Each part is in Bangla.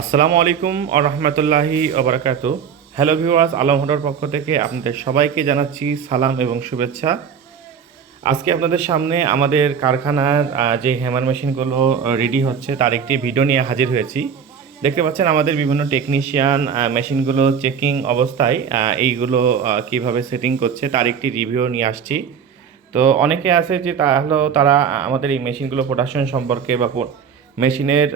আসসালামু আলাইকুম আ রহমতুল্লাহি ওবরাকাতু। হ্যালো ভিউয়ার্স, আলম হোটেল পক্ষ থেকে আপনাদের সবাইকে জানাচ্ছি সালাম এবং শুভেচ্ছা। আজকে আপনাদের সামনে আমাদের কারখানার যে হ্যামার মেশিনগুলো রেডি হচ্ছে তার একটি ভিডিও নিয়ে হাজির হয়েছি। দেখতে পাচ্ছেন আমাদের বিভিন্ন টেকনিশিয়ান মেশিনগুলো চেকিং অবস্থায় এইগুলো কিভাবে সেটিং করছে তার একটি রিভিউ নিয়ে আসছি। তো অনেকে আছে যে তারা আমাদের এই মেশিনগুলো প্রোডাকশন সম্পর্কে বা মেশিনের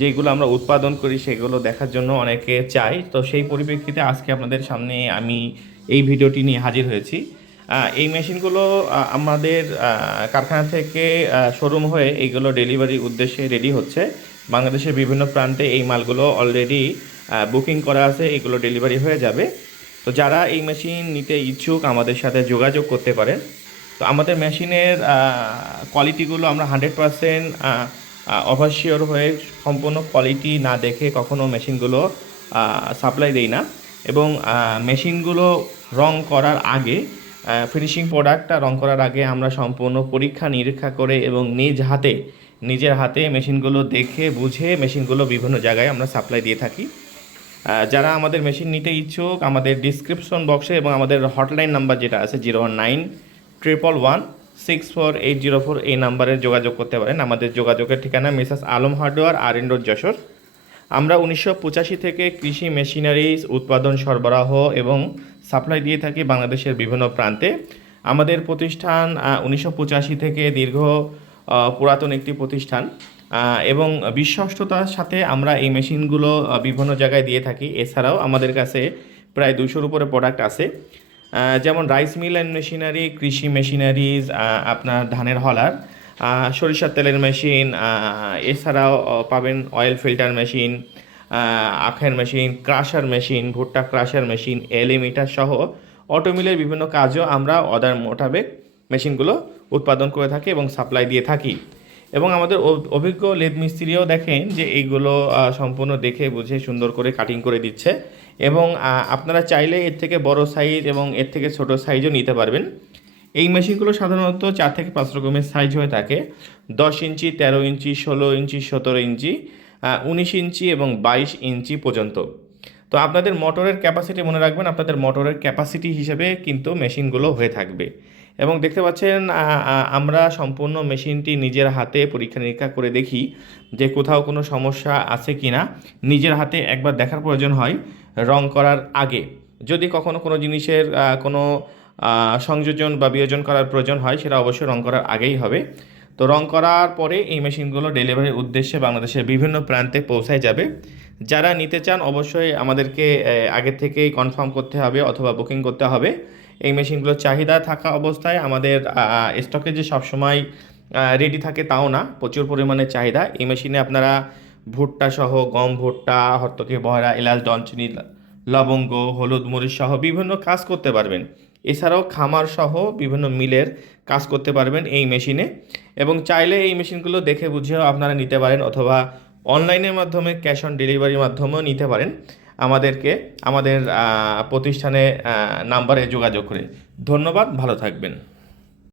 যেগুলো আমরা উৎপাদন করি সেগুলো দেখার জন্য অনেকে চায়। তো সেই পরিপ্রেক্ষিতে আজকে আপনাদের সামনে আমি এই ভিডিওটি নিয়ে হাজির হয়েছি। এই মেশিনগুলো আমাদের কারখানা থেকে শোরুম হয়ে এইগুলো ডেলিভারির উদ্দেশ্যে রেডি হচ্ছে। বাংলাদেশের বিভিন্ন প্রান্তে এই মালগুলো অলরেডি বুকিং করা আছে, এগুলো ডেলিভারি হয়ে যাবে। তো যারা এই মেশিন নিতে ইচ্ছুক আমাদের সাথে যোগাযোগ করতে পারেন। তো আমাদের মেশিনের কোয়ালিটিগুলো আমরা 100% অবশিওর হয়ে সম্পূর্ণ কোয়ালিটি না দেখে কখনো মেশিনগুলো সাপ্লাই দেই না। এবং মেশিনগুলো রং করার আগে ফিনিশিং প্রোডাক্টটা রং করার আগে আমরা সম্পূর্ণ পরীক্ষা নিরীক্ষা করে এবং নিজের হাতে মেশিনগুলো দেখে বুঝে মেশিনগুলো বিভিন্ন জায়গায় আমরা সাপ্লাই দিয়ে থাকি। যারা আমাদের মেশিন নিতে ইচ্ছুক আমাদের ডিসক্রিপশন বক্সে এবং আমাদের হটলাইন নাম্বার যেটা আছে 01911164804 এই নাম্বারে যোগাযোগ করতে পারেন। আমাদের যোগাযোগের ঠিকানা Mrs Alam hardware আর.এন. Road, Jessore. আমরা 1985 থেকে কৃষি মেশিনারিজ উৎপাদন, সরবরাহ এবং সাপ্লাই দিয়ে থাকি বাংলাদেশের বিভিন্ন প্রান্তে। আমাদের প্রতিষ্ঠান 1985 থেকে দীর্ঘ পুরাতন একটি প্রতিষ্ঠান এবং বিশ্বস্ততার সাথে আমরা এই মেশিনগুলো বিভিন্ন জায়গায় দিয়ে থাকি। এছাড়াও আমাদের কাছে প্রায় 200-র উপরে প্রোডাক্ট আছে, যেমন রাইস মিল অ্যান্ড মেশিনারি, কৃষি মেশিনারিজ, আপনার ধানের হলার, সরিষার তেলের মেশিন, এছাড়াও পাবেন অয়েল ফিল্টার মেশিন, আখের মেশিন, ক্রাশার মেশিন, ভুট্টা ক্রাশার মেশিন, এলিমিটার সহ অটোমিলের বিভিন্ন কাজও আমরা অর্ডার মোতাবেক মেশিনগুলো উৎপাদন করে থাকি এবং সাপ্লাই দিয়ে থাকি। এবং আমাদের অভিজ্ঞ লেদ মিস্ত্রিও দেখেন যে এইগুলো সম্পূর্ণ দেখে বুঝে সুন্দর করে কাটিং করে দিচ্ছে। এবং আপনারা চাইলে এর থেকে বড় সাইজ এবং এর থেকে ছোট সাইজও নিতে পারবেন। এই মেশিনগুলো সাধারণত 4 থেকে 5 রকমের সাইজ হয়ে থাকে: 10 ইঞ্চি, 13 ইঞ্চি, 16 ইঞ্চি, 17 ইঞ্চি, 19 ইঞ্চি এবং 22 ইঞ্চি পর্যন্ত। তো আপনাদের মোটরের ক্যাপাসিটি মনে রাখবেন, আপনাদের মোটরের ক্যাপাসিটি হিসেবে কিন্তু মেশিনগুলো হয়ে থাকবে। এবং দেখতে পাচ্ছেন আমরা সম্পূর্ণ মেশিনটি নিজের হাতে পরীক্ষা নিরীক্ষা করে দেখি যে কোথাও কোনো সমস্যা আছে কি না। নিজের হাতে একবার দেখার প্রয়োজন হয় রং করার আগে। যদি কখনো কোনো জিনিসের কোনো সংযোজন বা বিয়োজন করার প্রয়োজন হয় সেটা অবশ্যই রং করার আগেই হবে। তো রং করার পরে এই মেশিনগুলো ডেলিভারির উদ্দেশ্যে বাংলাদেশের বিভিন্ন প্রান্তে পৌঁছায় যাবে। যারা নিতে চান অবশ্যই আমাদেরকে আগে থেকেই কনফার্ম করতে হবে অথবা বুকিং করতে হবে। এই মেশিনগুলোর চাহিদা থাকা অবস্থায় আমাদের স্টকে যে সবসময় রেডি থাকে তাও না, প্রচুর পরিমাণে চাহিদা। এই মেশিনে আপনারা ভুট্টা সহ গম, ভুট্টা, হর্তকি, বহরা, এলাচ, দারচিনি, লবঙ্গ, হলুদ, মরিচ সহ বিভিন্ন কাজ করতে পারবেন। এছাড়াও খামার সহ বিভিন্ন মিলের কাজ করতে পারবেন এই মেশিনে। এবং চাইলে এই মেশিনগুলো দেখে বুঝেও আপনারা নিতে পারেন অথবা অনলাইনের মাধ্যমে ক্যাশ অন ডেলিভারির মাধ্যমেও নিতে পারেন আমাদের প্রতিষ্ঠানে নাম্বারে যোগাযোগ করে। ধন্যবাদ, ভালো থাকবেন।